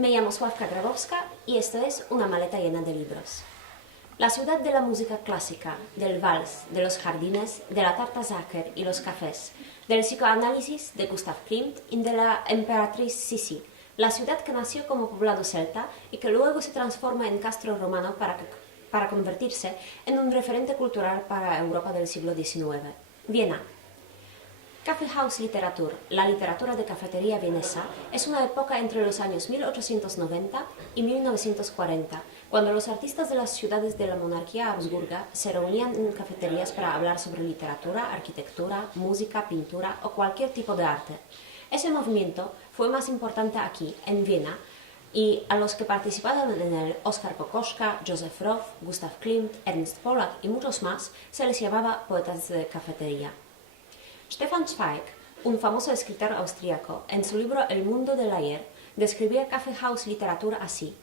me llamo Sławka Grabowska y esto es Una maleta llena de libros. La ciudad de la música clásica, del vals, de los jardines, de la tarta Sacher y los cafés, del psicoanálisis de Gustav Klimt y de la emperatriz Sisi, la ciudad que nació como poblado celta y que luego se transforma en castro romano para convertirse en un referente cultural para Europa del siglo XIX. Viena. Kaffeehausliteratur, la literatura de cafetería vienesa, es una época entre los años 1890 y 1940, cuando los artistas de las ciudades de la monarquía habsburga se reunían en cafeterías para hablar sobre literatura, arquitectura, música, pintura o cualquier tipo de arte. Ese movimiento fue más importante aquí, en Viena, y a los que participaban en él, Oskar Kokoschka, Josef Roth, Gustav Klimt, Ernst Pollack y muchos más, se les llamaba poetas de cafetería. Stefan Zweig, un famoso escritor austríaco, en su libro El mundo del ayer, describía Kaffeehausliteratur así: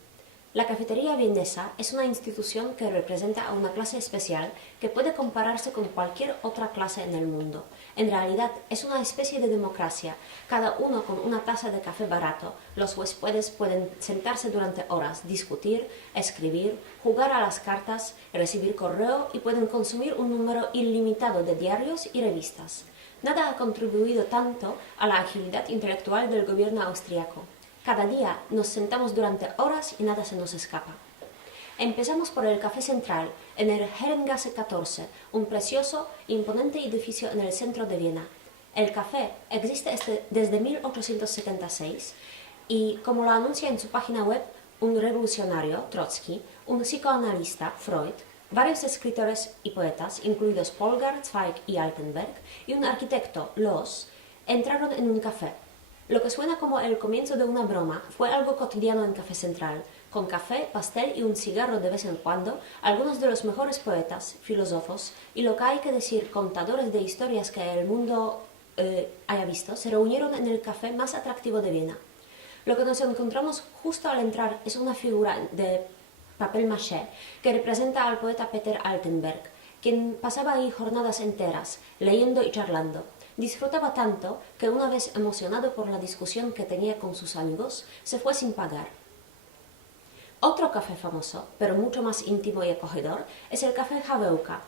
la cafetería vienesa es una institución que representa a una clase especial que puede compararse con cualquier otra clase en el mundo. En realidad es una especie de democracia, cada uno con una taza de café barato. Los huéspedes pueden sentarse durante horas, discutir, escribir, jugar a las cartas, recibir correo y pueden consumir un número ilimitado de diarios y revistas. Nada ha contribuido tanto a la agilidad intelectual del gobierno austriaco. Cada día nos sentamos durante horas y nada se nos escapa. Empezamos por el Café Central, en el Herrengasse 14, un precioso e imponente edificio en el centro de Viena. El café existe desde 1876 y, como lo anuncia en su página web, un revolucionario, Trotsky, un psicoanalista, Freud, varios escritores y poetas, incluidos Polgar, Zweig y Altenberg, y un arquitecto, Loos, entraron en un café. Lo que suena como el comienzo de una broma fue algo cotidiano en Café Central. Con café, pastel y un cigarro de vez en cuando, algunos de los mejores poetas, filósofos y, lo que hay que decir, contadores de historias que el mundo haya visto, se reunieron en el café más atractivo de Viena. Lo que nos encontramos justo al entrar es una figura de papel maché que representa al poeta Peter Altenberg, quien pasaba ahí jornadas enteras, leyendo y charlando. Disfrutaba tanto que una vez emocionado por la discusión que tenía con sus amigos, se fue sin pagar. Otro café famoso, pero mucho más íntimo y acogedor, es el Café Haveuka,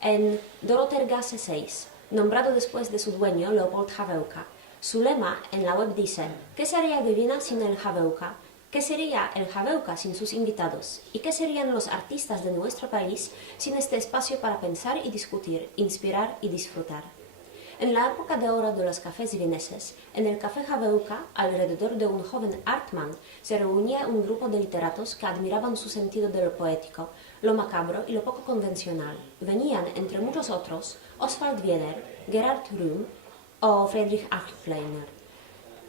en Dorotheergasse 6, nombrado después de su dueño, Leopold Haveuka. Su lema en la web dice: ¿qué sería de Viena sin el Haveuka? ¿Qué sería el Haveuka sin sus invitados? ¿Y qué serían los artistas de nuestro país sin este espacio para pensar y discutir, inspirar y disfrutar? En la época de oro de los cafés vieneses, en el Café Haveuka, alrededor de un joven Artmann, se reunía un grupo de literatos que admiraban su sentido de lo poético, lo macabro y lo poco convencional. Venían, entre muchos otros, Oswald Wiener, Gerhard Rühm o Friedrich Achleiner.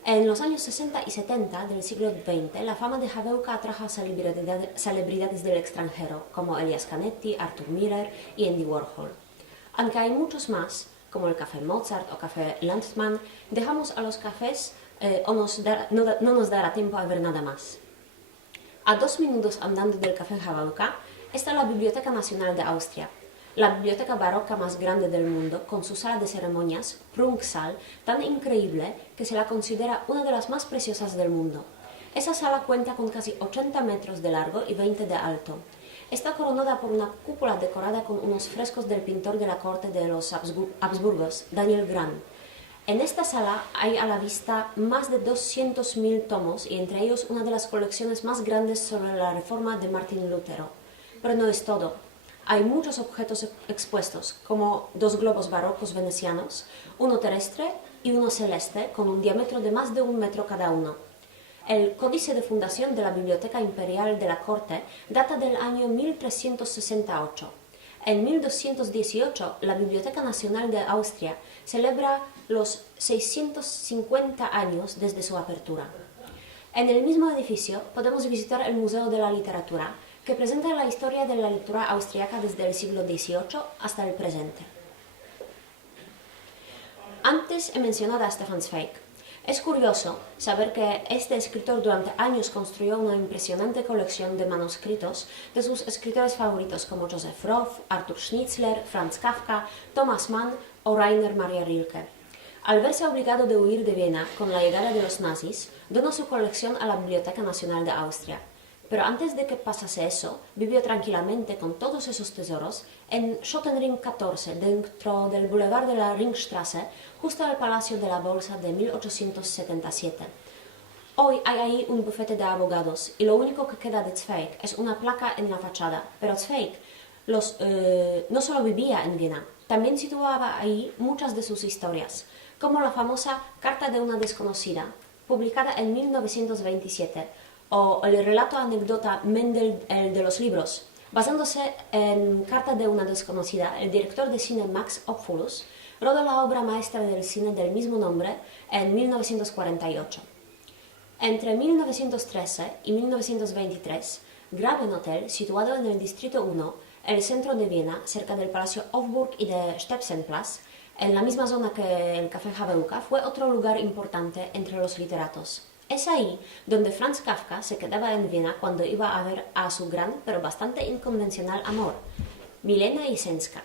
En los años 60 y 70 del siglo XX, la fama de Haveuka atrajo a celebridades del extranjero, como Elias Canetti, Arthur Miller y Andy Warhol. Aunque hay muchos más, como el Café Mozart o Café Landmann, dejamos a los cafés no nos dará tiempo a ver nada más. A 2 minutos andando del Café Haveuka está la Biblioteca Nacional de Austria, la biblioteca barroca más grande del mundo, con su sala de ceremonias, Prunksaal, tan increíble que se la considera una de las más preciosas del mundo. Esa sala cuenta con casi 80 metros de largo y 20 de alto. Está coronada por una cúpula decorada con unos frescos del pintor de la corte de los Habsburgos, Daniel Gran. En esta sala hay a la vista más de 200.000 tomos y entre ellos una de las colecciones más grandes sobre la reforma de Martín Lutero. Pero no es todo. Hay muchos objetos expuestos, como 2 globos barrocos venecianos, uno terrestre y uno celeste, con un diámetro de más de 1 metro cada uno. El códice de fundación de la Biblioteca Imperial de la Corte data del año 1368. En 1218, la Biblioteca Nacional de Austria celebra los 650 años desde su apertura. En el mismo edificio podemos visitar el Museo de la Literatura, que presenta la historia de la literatura austriaca desde el siglo XVIII hasta el presente. Antes he mencionado a Stefan Zweig. Es curioso saber que este escritor durante años construyó una impresionante colección de manuscritos de sus escritores favoritos como Josef Roth, Arthur Schnitzler, Franz Kafka, Thomas Mann o Rainer Maria Rilke. Al verse obligado de huir de Viena con la llegada de los nazis, donó su colección a la Biblioteca Nacional de Austria. Pero antes de que pasase eso, vivió tranquilamente con todos esos tesoros en Schottenring 14, dentro del Boulevard de la Ringstraße, justo al Palacio de la Bolsa de 1877. Hoy hay ahí un bufete de abogados y lo único que queda de Zweig es una placa en la fachada, pero Zweig no solo vivía en Viena, también situaba ahí muchas de sus historias, como la famosa Carta de una desconocida, publicada en 1927, o el relato anécdota Mendel, el de los libros. Basándose en Carta de una desconocida, el director de cine Max Ophüls rodó la obra maestra del cine del mismo nombre en 1948. Entre 1913 y 1923, Grabenhotel, situado en el Distrito 1, el centro de Viena, cerca del Palacio Hofburg y de Stephensplatz, en la misma zona que el Café Havelka, fue otro lugar importante entre los literatos. Es ahí donde Franz Kafka se quedaba en Viena cuando iba a ver a su gran, pero bastante inconvencional amor, Milena Isenska.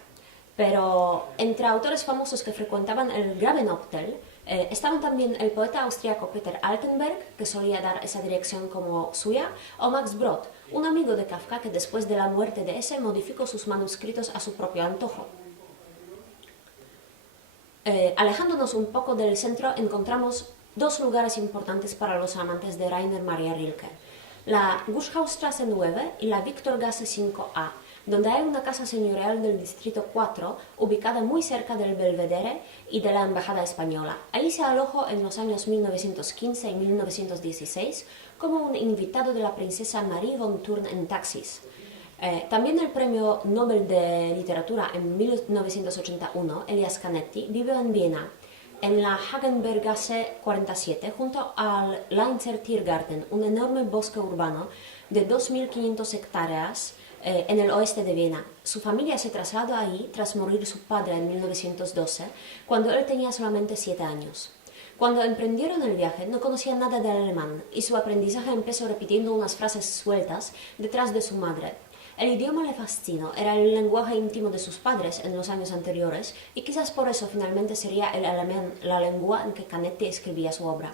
Pero entre autores famosos que frecuentaban el Grabenhotel estaban también el poeta austriaco Peter Altenberg, que solía dar esa dirección como suya, o Max Brod, un amigo de Kafka que después de la muerte de ese modificó sus manuscritos a su propio antojo. Alejándonos un poco del centro, encontramos dos lugares importantes para los amantes de Rainer Maria Rilke: la Guschhausstraße 9 y la Viktorgasse 5a, donde hay una casa señorial del Distrito 4, ubicada muy cerca del Belvedere y de la Embajada Española. Ahí se alojó en los años 1915 y 1916 como un invitado de la princesa Marie von Thurn en Taxis. También el premio Nobel de Literatura en 1981, Elias Canetti, vivió en Viena, en la Hagenberggasse 47, junto al Leinzer Tiergarten, un enorme bosque urbano de 2.500 hectáreas en el oeste de Viena. Su familia se trasladó ahí tras morir su padre en 1912, cuando él tenía solamente 7 años. Cuando emprendieron el viaje no conocía nada del alemán y su aprendizaje empezó repitiendo unas frases sueltas detrás de su madre. El idioma le fascinó, era el lenguaje íntimo de sus padres en los años anteriores y quizás por eso finalmente sería el alemán la lengua en que Canetti escribía su obra.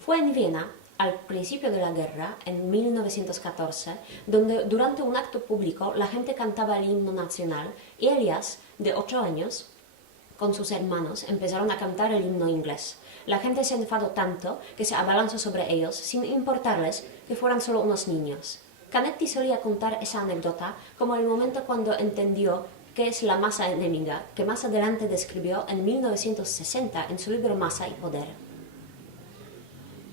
Fue en Viena, al principio de la guerra, en 1914, donde durante un acto público la gente cantaba el himno nacional y Elias, de 8 años, con sus hermanos, empezaron a cantar el himno inglés. La gente se enfadó tanto que se abalanzó sobre ellos sin importarles que fueran solo unos niños. Canetti solía contar esa anécdota como el momento cuando entendió qué es la masa enemiga, que más adelante describió en 1960 en su libro Masa y Poder.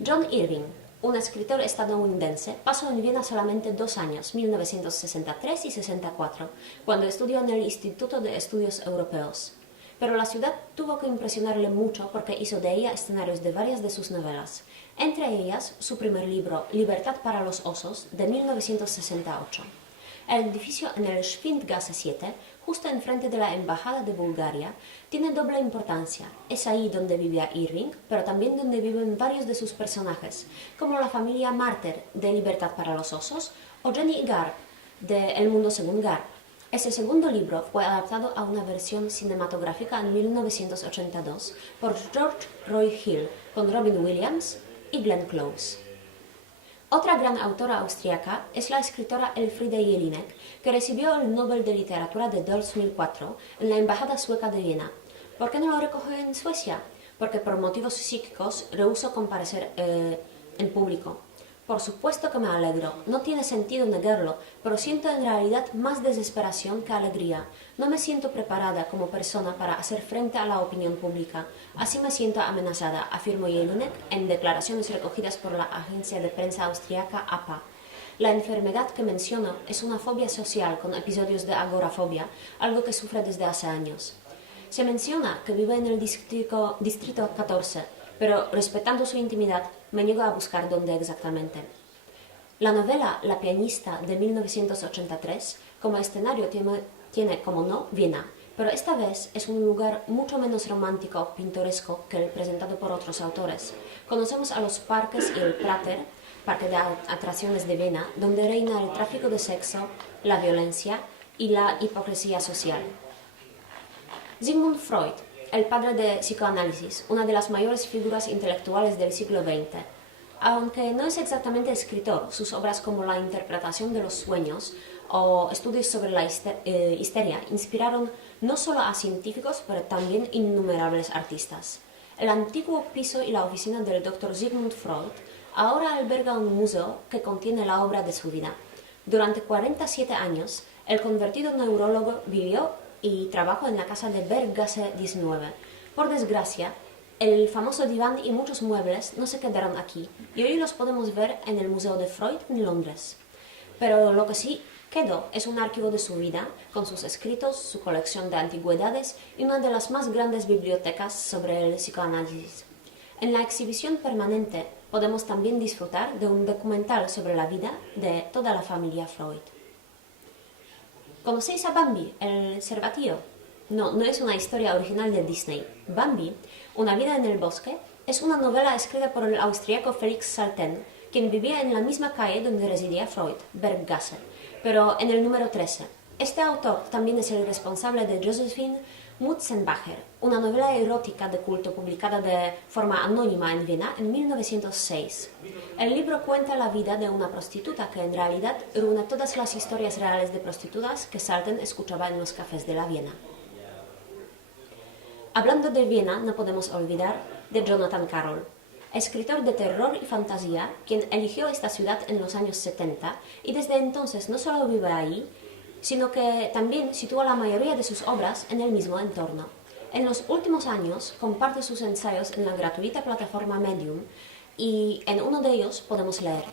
John Irving, un escritor estadounidense, pasó en Viena solamente 2 años, 1963 y 64, cuando estudió en el Instituto de Estudios Europeos. Pero la ciudad tuvo que impresionarle mucho porque hizo de ella escenarios de varias de sus novelas, entre ellas su primer libro, Libertad para los osos, de 1968. El edificio en el Schwindgasse 7, justo enfrente de la Embajada de Bulgaria, tiene doble importancia. Es ahí donde vivía Irving, pero también donde viven varios de sus personajes, como la familia Marter de Libertad para los osos o Jenny Garp de El mundo según Garp. Ese segundo libro fue adaptado a una versión cinematográfica en 1982 por George Roy Hill con Robin Williams y Glenn Close. Otra gran autora austriaca es la escritora Elfriede Jelinek, que recibió el Nobel de Literatura de 2004 en la Embajada Sueca de Viena. ¿Por qué no lo recogió en Suecia? Porque por motivos psíquicos rehusó comparecer en público. Por supuesto que me alegro, no tiene sentido negarlo, pero siento en realidad más desesperación que alegría. No me siento preparada como persona para hacer frente a la opinión pública. Así me siento amenazada, afirmó Jelinek en declaraciones recogidas por la agencia de prensa austriaca APA. La enfermedad que menciono es una fobia social con episodios de agorafobia, algo que sufre desde hace años. Se menciona que vive en el distrito 14, pero respetando su intimidad, me niego a buscar dónde exactamente. La novela La pianista de 1983 como escenario tiene, como no, Viena, pero esta vez es un lugar mucho menos romántico o pintoresco que el presentado por otros autores. Conocemos a los parques y el Prater, parque de atracciones de Viena, donde reina el tráfico de sexo, la violencia y la hipocresía social. Sigmund Freud, el padre de psicoanálisis, una de las mayores figuras intelectuales del siglo XX. Aunque no es exactamente escritor, sus obras como La interpretación de los sueños o estudios sobre la histeria inspiraron no solo a científicos, pero también innumerables artistas. El antiguo piso y la oficina del Dr. Sigmund Freud ahora alberga un museo que contiene la obra de su vida. Durante 47 años, el convertido neurólogo vivió y trabajó en la casa de Berggasse 19. Por desgracia, el famoso diván y muchos muebles no se quedaron aquí, y hoy los podemos ver en el Museo de Freud en Londres. Pero lo que sí quedó es un archivo de su vida, con sus escritos, su colección de antigüedades y una de las más grandes bibliotecas sobre el psicoanálisis. En la exhibición permanente podemos también disfrutar de un documental sobre la vida de toda la familia Freud. ¿Conocéis a Bambi, el cervatillo? No es una historia original de Disney. Bambi, Una vida en el bosque, es una novela escrita por el austríaco Felix Salten, quien vivía en la misma calle donde residía Freud, Berggasse, pero en el número 13. Este autor también es el responsable de Josephine Mutzenbacher, una novela erótica de culto publicada de forma anónima en Viena en 1906. El libro cuenta la vida de una prostituta que en realidad reúne todas las historias reales de prostitutas que Salten escuchaba en los cafés de la Viena. Hablando de Viena, no podemos olvidar de Jonathan Carroll, escritor de terror y fantasía, quien eligió esta ciudad en los años 70 y desde entonces no solo vive ahí, sino que también sitúa la mayoría de sus obras en el mismo entorno. En los últimos años comparte sus ensayos en la gratuita plataforma Medium y en uno de ellos podemos leer: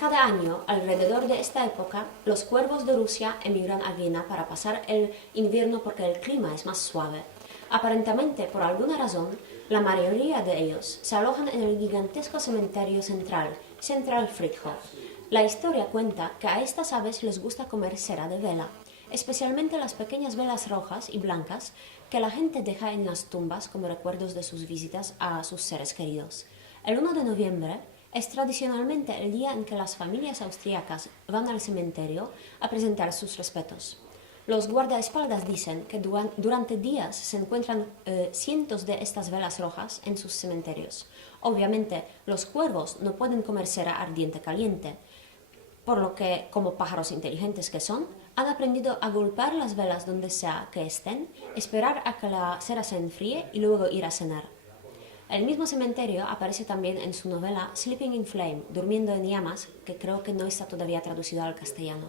cada año, alrededor de esta época, los cuervos de Rusia emigran a Viena para pasar el invierno porque el clima es más suave. Aparentemente, por alguna razón, la mayoría de ellos se alojan en el gigantesco cementerio central, Central Friedhof. La historia cuenta que a estas aves les gusta comer cera de vela, especialmente las pequeñas velas rojas y blancas que la gente deja en las tumbas como recuerdos de sus visitas a sus seres queridos. El 1 de noviembre es tradicionalmente el día en que las familias austríacas van al cementerio a presentar sus respetos. Los guardaespaldas dicen que durante días se encuentran cientos de estas velas rojas en sus cementerios. Obviamente, los cuervos no pueden comer cera ardiente caliente, por lo que, como pájaros inteligentes que son, han aprendido a golpear las velas donde sea que estén, esperar a que la cera se enfríe y luego ir a cenar. El mismo cementerio aparece también en su novela Sleeping in Flame, Durmiendo en llamas, que creo que no está todavía traducido al castellano,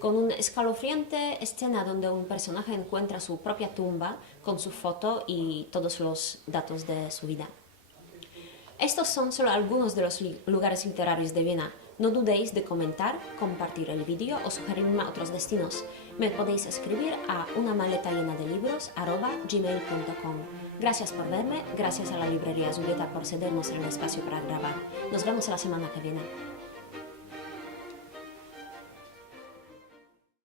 con una escalofriante escena donde un personaje encuentra su propia tumba con su foto y todos los datos de su vida. Estos son solo algunos de los lugares literarios de Viena. No dudéis de comentar, compartir el vídeo o sugerirme otros destinos. Me podéis escribir a unamaletallenadeliBros@gmail.com. Gracias por verme, gracias a la librería Zulieta por cedernos el espacio para grabar. Nos vemos la semana que viene.